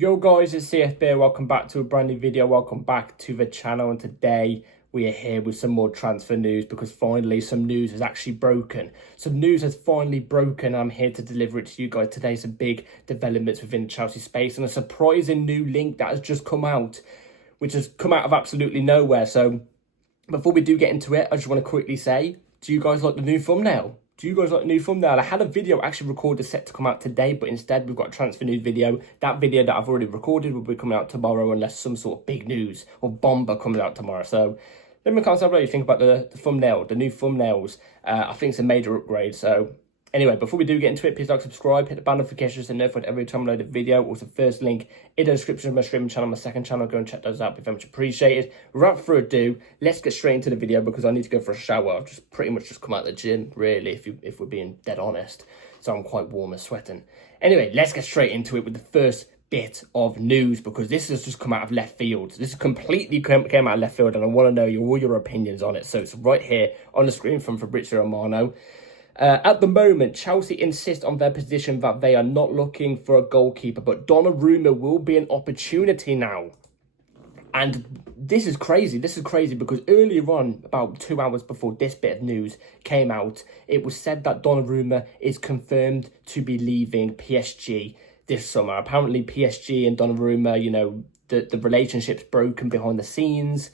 Yo guys, it's CFB. Welcome back to a brand new video. Welcome back to the channel, and today we are here with some more transfer news because finally some news has actually broken. Some news has finally broken, and I'm here to deliver it to you guys. Today some big developments within the Chelsea space and a surprising new link that has just come out, which has come out of absolutely nowhere. So before we do get into it, I just want to quickly say, do you guys like the new thumbnail? I had a video actually recorded set to come out today, but instead we've got a transfer news video. That video that I've already recorded will be coming out tomorrow unless some sort of big news or bomber comes out tomorrow. So let me comment what you think about the thumbnail, the new thumbnails. I think it's a major upgrade. So anyway, before we do get into it, please like, subscribe, hit the bell notifications to notified every time I load a video. Also, first link in the description of my streaming channel, my second channel. Go and check those out. Be very much appreciated. Without further ado, let's get straight into the video because I need to go for a shower. I've just pretty much just come out of the gym, really, if we're being dead honest. So I'm quite warm and sweating. Anyway, let's get straight into it with the first bit of news because this has just come out of left field. This completely came out of left field, and I want to know all your opinions on it. So it's right here on the screen from Fabrizio Romano. At the moment, Chelsea insist on their position that they are not looking for a goalkeeper, but Donnarouma will be an opportunity now. And this is crazy. This is crazy because earlier on, about 2 hours before this bit of news came out, it was said that Donnarouma is confirmed to be leaving PSG this summer. Apparently, PSG and Donnarouma, you know, the relationship's broken behind the scenes.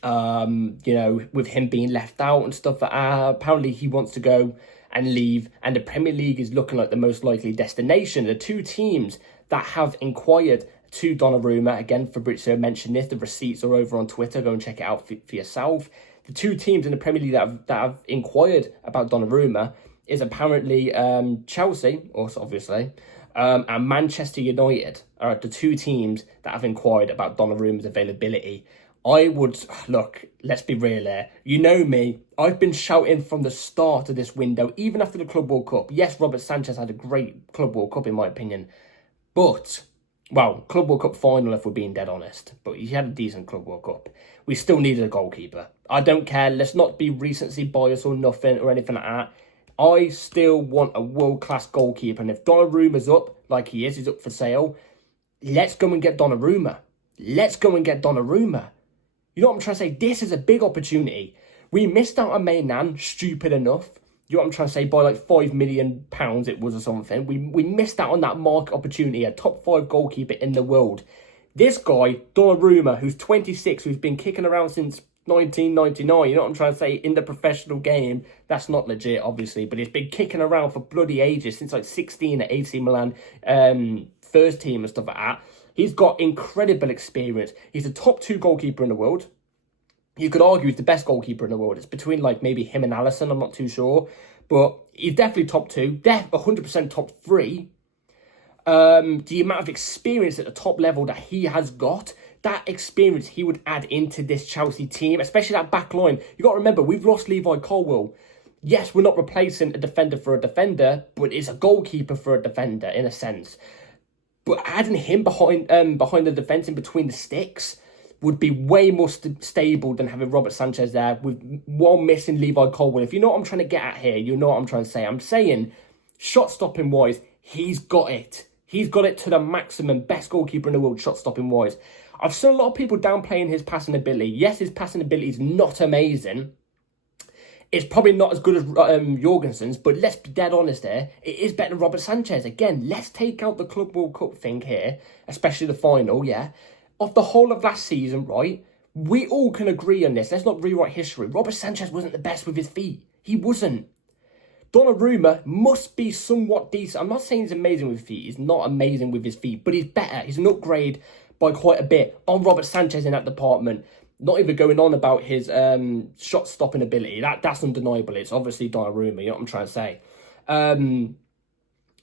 You know, with him being left out and stuff like that. Apparently he wants to go and leave, and the Premier League is looking like the most likely destination. The two teams that have inquired to Donnarouma, again, Fabrizio mentioned this, the receipts are over on Twitter, go and check it out for yourself. The two teams in the Premier League that have inquired about Donnarouma is apparently Chelsea, also obviously, and Manchester United are the two teams that have inquired about Donnarouma's availability. I would, look, let's be real here. You know me, I've been shouting from the start of this window, even after the Club World Cup. Yes, Robert Sanchez had a great Club World Cup, in my opinion. But, well, Club World Cup final, if we're being dead honest. But he had a decent Club World Cup. We still needed a goalkeeper. I don't care. Let's not be recency bias or nothing or anything like that. I still want a world-class goalkeeper. And if Donnarumma's up, like he is, he's up for sale, let's go and get Donnarouma. Let's go and get Donnarouma. You know what I'm trying to say? This is a big opportunity. We missed out on Mainan, stupid enough. You know what I'm trying to say? By like £5 million it was or something. We missed out on that market opportunity, a top 5 goalkeeper in the world. This guy, Donnarouma, who's 26, who's been kicking around since 1999, you know what I'm trying to say? In the professional game, that's not legit, obviously, but he's been kicking around for bloody ages, since like 16 at AC Milan, first team and stuff like that. He's got incredible experience. He's a top 2 goalkeeper in the world. You could argue he's the best goalkeeper in the world. It's between like maybe him and Alisson, I'm not too sure. But he's definitely top 2, 100% top 3. The amount of experience at the top level that he has got, that experience he would add into this Chelsea team, especially that back line. You got to remember, we've lost Levi Colwill. Yes, we're not replacing a defender for a defender, but it's a goalkeeper for a defender in a sense. But adding him behind the defence in between the sticks would be way more stable than having Robert Sanchez there with one missing Levi Colwill. If you know what I'm trying to get at here, you know what I'm trying to say. I'm saying, shot-stopping wise, he's got it. He's got it to the maximum. Best goalkeeper in the world, shot-stopping wise. I've seen a lot of people downplaying his passing ability. Yes, his passing ability is not amazing. It's probably not as good as Jorgensen's, but let's be dead honest here. It is better than Robert Sanchez. Again, let's take out the Club World Cup thing here, especially the final, yeah. Of the whole of last season, right, we all can agree on this. Let's not rewrite history. Robert Sanchez wasn't the best with his feet. He wasn't. Donnarouma must be somewhat decent. I'm not saying he's amazing with his feet. He's not amazing with his feet, but he's better. He's an upgrade by quite a bit on Robert Sanchez in that department. Not even going on about his shot-stopping ability. That's undeniable. It's obviously Donnarouma, you know what I'm trying to say.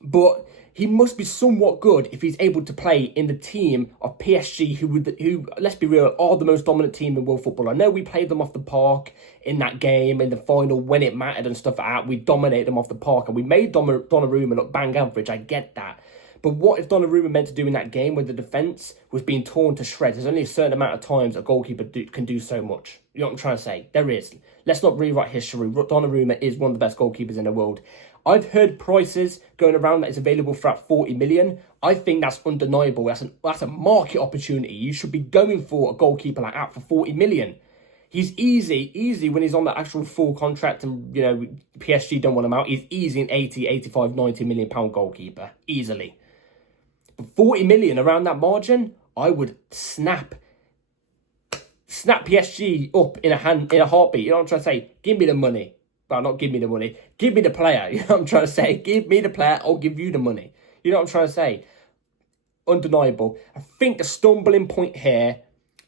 But he must be somewhat good if he's able to play in the team of PSG, who, let's be real, are the most dominant team in world football. I know we played them off the park in that game, in the final, when it mattered and stuff like that. We dominated them off the park, and we made Donnarouma look bang average. I get that. But what is Donnarouma meant to do in that game where the defence was being torn to shreds? There's only a certain amount of times a goalkeeper can do so much. You know what I'm trying to say? There is. Let's not rewrite history. Donnarouma is one of the best goalkeepers in the world. I've heard prices going around that is available for at 40 million. I think that's undeniable. That's a market opportunity. You should be going for a goalkeeper like that for 40 million. He's easy when he's on the actual full contract and, PSG don't want him out. He's easy an 80, 85, 90 million pound goalkeeper. Easily. But 40 million around that margin, I would snap PSG up in a heartbeat. You know what I'm trying to say? Give me the money. Well, not give me the money. Give me the player. You know what I'm trying to say? Give me the player, I'll give you the money. You know what I'm trying to say? Undeniable. I think the stumbling point here,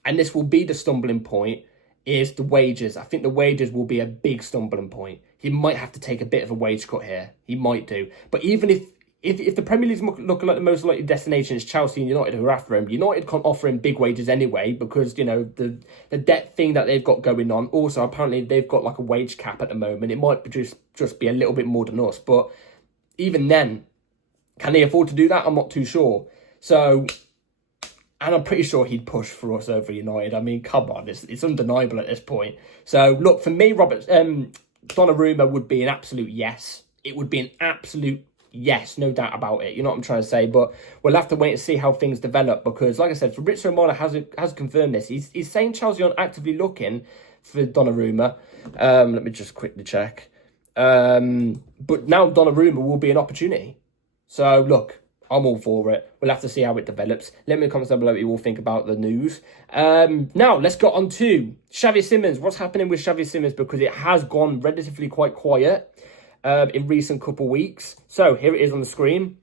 and this will be the stumbling point, is the wages. I think the wages will be a big stumbling point. He might have to take a bit of a wage cut here. He might do. But even if the Premier League's looking like the most likely destination is Chelsea and United who are after him, United can't offer him big wages anyway because, the debt thing that they've got going on. Also, apparently, they've got like a wage cap at the moment. It might just be a little bit more than us. But even then, can they afford to do that? I'm not too sure. So, and I'm pretty sure he'd push for us over United. I mean, come on, it's undeniable at this point. So, look, for me, Donnarouma would be an absolute yes. It would be an absolute yes, no doubt about it. You know what I'm trying to say? But we'll have to wait and see how things develop because, like I said, Fabrizio Romano has confirmed this. He's saying Chelsea aren't actively looking for Donnarouma. Let me just quickly check. But now Donnarouma will be an opportunity. So, look, I'm all for it. We'll have to see how it develops. Let me in the comments down below what you all think about the news. Now, let's go on to Xavi Simons. What's happening with Xavi Simons? Because it has gone relatively quite quiet in recent couple weeks. So, here it is on the screen.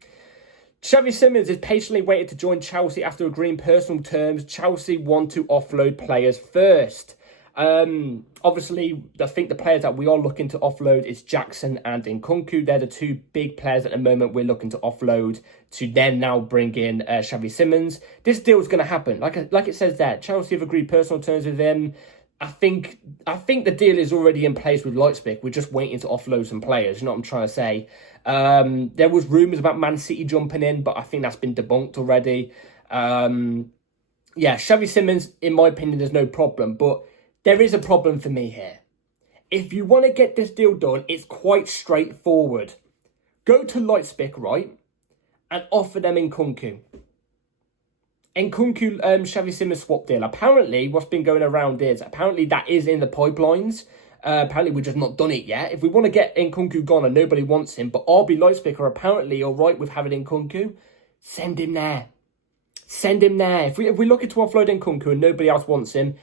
Xavi Simons is patiently waiting to join Chelsea after agreeing personal terms. Chelsea want to offload players first. Obviously, I think the players that we are looking to offload is Jackson and Nkunku. They're the two big players at the moment we're looking to offload to then now bring in Xavi Simons. This deal is going to happen. Like it says there, Chelsea have agreed personal terms with him. I think the deal is already in place with Leipzig. We're just waiting to offload some players. You know what I'm trying to say? There was rumours about Man City jumping in, but I think that's been debunked already. Xavi Simons, in my opinion, there's no problem, but there is a problem for me here. If you want to get this deal done, it's quite straightforward. Go to Leipzig, right, and offer them Nkunku. Nkunku, Xavi Simons swap deal. Apparently, what's been going around is, apparently that is in the pipelines. Apparently, we've just not done it yet. If we want to get Nkunku gone and nobody wants him, but RB Leipzig are apparently all right with having Nkunku, send him there. Send him there. If we're looking to offload Nkunku and nobody else wants him,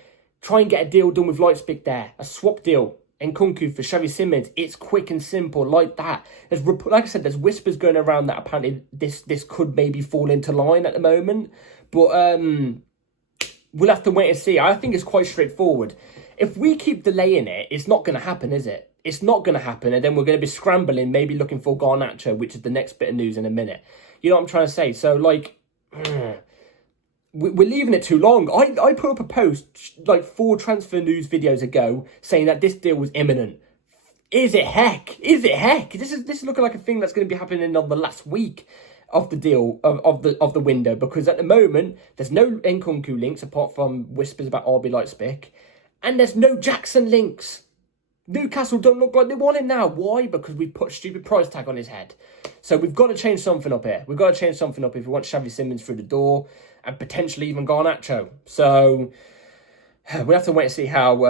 try and get a deal done with Leipzig there. A swap deal. Nkunku for Xavi Simons. It's quick and simple like that. Like I said, there's whispers going around that apparently this could maybe fall into line at the moment. But we'll have to wait and see. I think it's quite straightforward. If we keep delaying it, it's not going to happen, is it? It's not going to happen. And then we're going to be scrambling, maybe looking for Garnacho, which is the next bit of news in a minute. You know what I'm trying to say? So, like, we're leaving it too long. I put up a post like 4 transfer news videos ago saying that this deal was imminent. Is it heck? Is it heck? This is looking like a thing that's going to be happening on the last week of the deal of the window, because at the moment there's no Nkunku links apart from whispers about RB Leipzig, and there's no Jackson links. Newcastle don't look like they want him now. Why? Because we put a stupid price tag on his head. So we've got to change something up here. We've got to change something up if we want Xavi Simons through the door and potentially even Garnacho. So we'll have to wait and see how,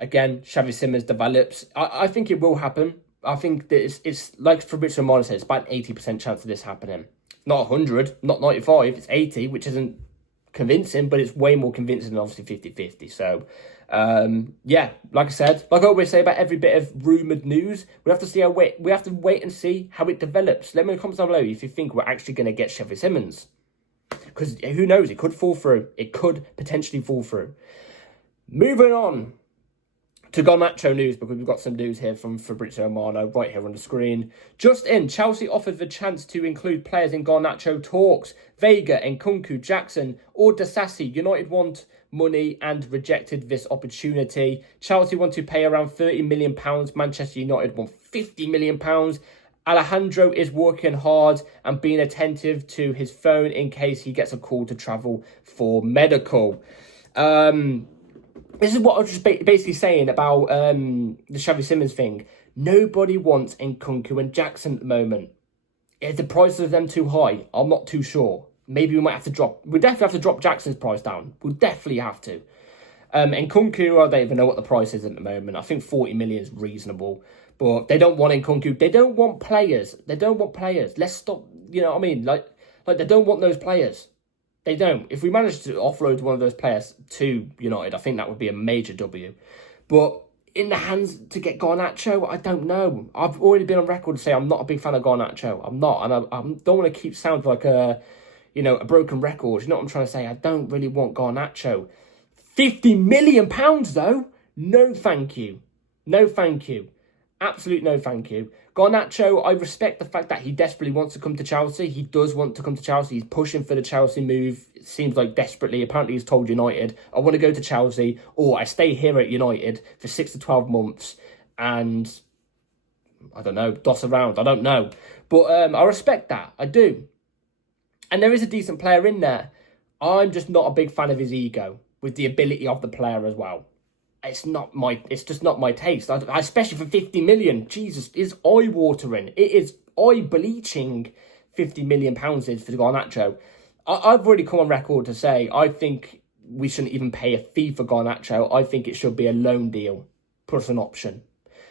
again, Xavi Simons develops. I think it will happen. I think that it's like Fabrizio Romano said, it's about an 80% chance of this happening. Not 100, not 95, it's 80, which isn't convincing, but it's way more convincing than obviously 50-50. So, like I said, like I always say about every bit of rumoured news, we have to wait and see how it develops. Let me know in the comments down below if you think we're actually going to get Xavi Simons. Because who knows, it could fall through. It could potentially fall through. Moving on to Garnacho news, because we've got some news here from Fabrizio Romano right here on the screen. Just in, Chelsea offered the chance to include players in Garnacho talks. Vega, Nkunku, Jackson or Disasi. United want money and rejected this opportunity. Chelsea want to pay around £30 million. Manchester United want £50 million. Alejandro is working hard and being attentive to his phone in case he gets a call to travel for medical. This is what I was just basically saying about the Xavi Simons thing. Nobody wants Nkunku and Jackson at the moment. Is the prices of them too high? I'm not too sure. Maybe we might have to drop. We definitely have to drop Jackson's price down. We'll definitely have to. And Nkunku, I don't even know what the price is at the moment. I think 40 million is reasonable. But they don't want Nkunku. They don't want players. They don't want players. Let's stop. You know what I mean? Like they don't want those players. They don't. If we manage to offload one of those players to United, I think that would be a major W. But in the hands to get Garnacho, I don't know. I've already been on record to say I'm not a big fan of Garnacho. I'm not. And I don't want to keep sounding like a broken record. You know what I'm trying to say? I don't really want Garnacho. £50 million though? No thank you. No thank you. Absolute no thank you. Garnacho, I respect the fact that he desperately wants to come to Chelsea. He does want to come to Chelsea. He's pushing for the Chelsea move. It seems like desperately. Apparently he's told United, I want to go to Chelsea, or I stay here at United for 6 to 12 months and, I don't know, doss around. I don't know. But I respect that. I do. And there is a decent player in there. I'm just not a big fan of his ego with the ability of the player as well. It's just not my taste. Especially for 50 million. Jesus, it's eye-watering. It is eye-bleaching £50 million is for Garnacho. I've already come on record to say I think we shouldn't even pay a fee for Garnacho. I think it should be a loan deal plus an option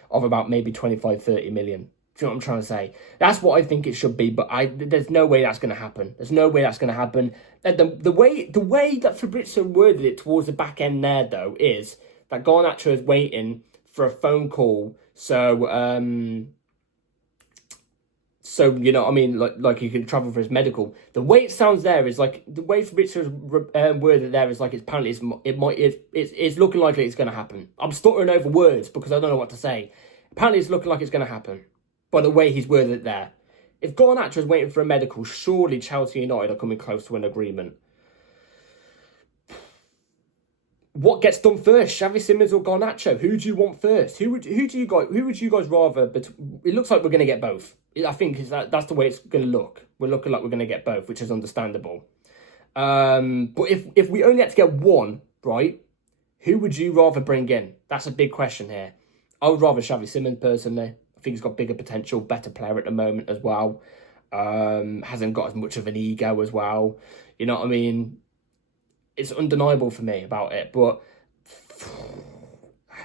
of about maybe 25, 30 million. Do you know what I'm trying to say? That's what I think it should be, but there's no way that's going to happen. There's no way that's going to happen. And the way that Fabrizio worded it towards the back end there, though, is that Garnacho is waiting for a phone call, so you know what I mean, like he can travel for his medical. The way it sounds there is like the way Fabrizio's worded there is like it's looking likely it's going to happen. I'm stuttering over words because I don't know what to say. Apparently, it's looking like it's going to happen by the way he's worded it there. If Garnacho is waiting for a medical, surely Chelsea United are coming close to an agreement. What gets done first, Xavi Simons or Garnacho? Who do you want first? Who would you guys rather? But it looks like we're going to get both. I think that's the way it's going to look. We're looking like we're going to get both, which is understandable. But if we only had to get one, right? Who would you rather bring in? That's a big question here. I would rather Xavi Simons personally. I think he's got bigger potential, better player at the moment as well. Hasn't got as much of an ego as well. You know what I mean? It's undeniable for me about it, but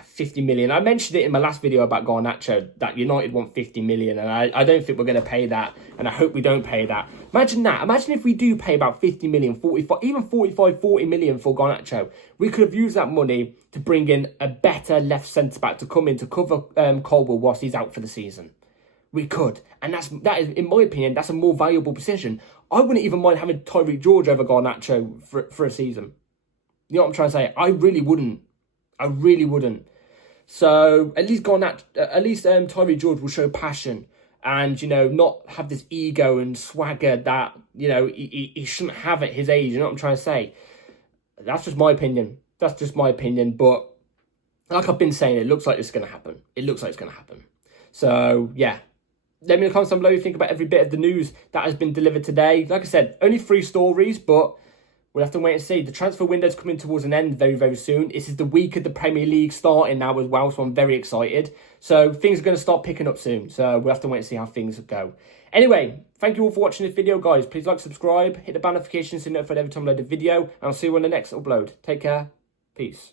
50 million. I mentioned it in my last video about Garnacho, that United want 50 million, and I don't think we're going to pay that, and I hope we don't pay that. Imagine that. Imagine if we do pay about 50 million, 45, even 45, 40 million for Garnacho. We could have used that money to bring in a better left centre-back to come in to cover Colwell whilst he's out for the season. We could. And that is, in my opinion, that's a more valuable position. I wouldn't even mind having Tyreek George over Garnacho for a season. You know what I'm trying to say? I really wouldn't. So at least Tyreek George will show passion and, you know, not have this ego and swagger that, you know, he shouldn't have at his age. You know what I'm trying to say? That's just my opinion. But like I've been saying, it looks like it's going to happen. So, yeah. Let me know in the comments down below what you think about every bit of the news that has been delivered today. Like I said, only 3 stories, but we'll have to wait and see. The transfer window's coming towards an end very, very soon. This is the week of the Premier League starting now as well, so I'm very excited. So things are going to start picking up soon. So we'll have to wait and see how things go. Anyway, thank you all for watching this video, guys. Please like, subscribe, hit the bell notification so you're notified every time I load a video. And I'll see you on the next upload. Take care. Peace.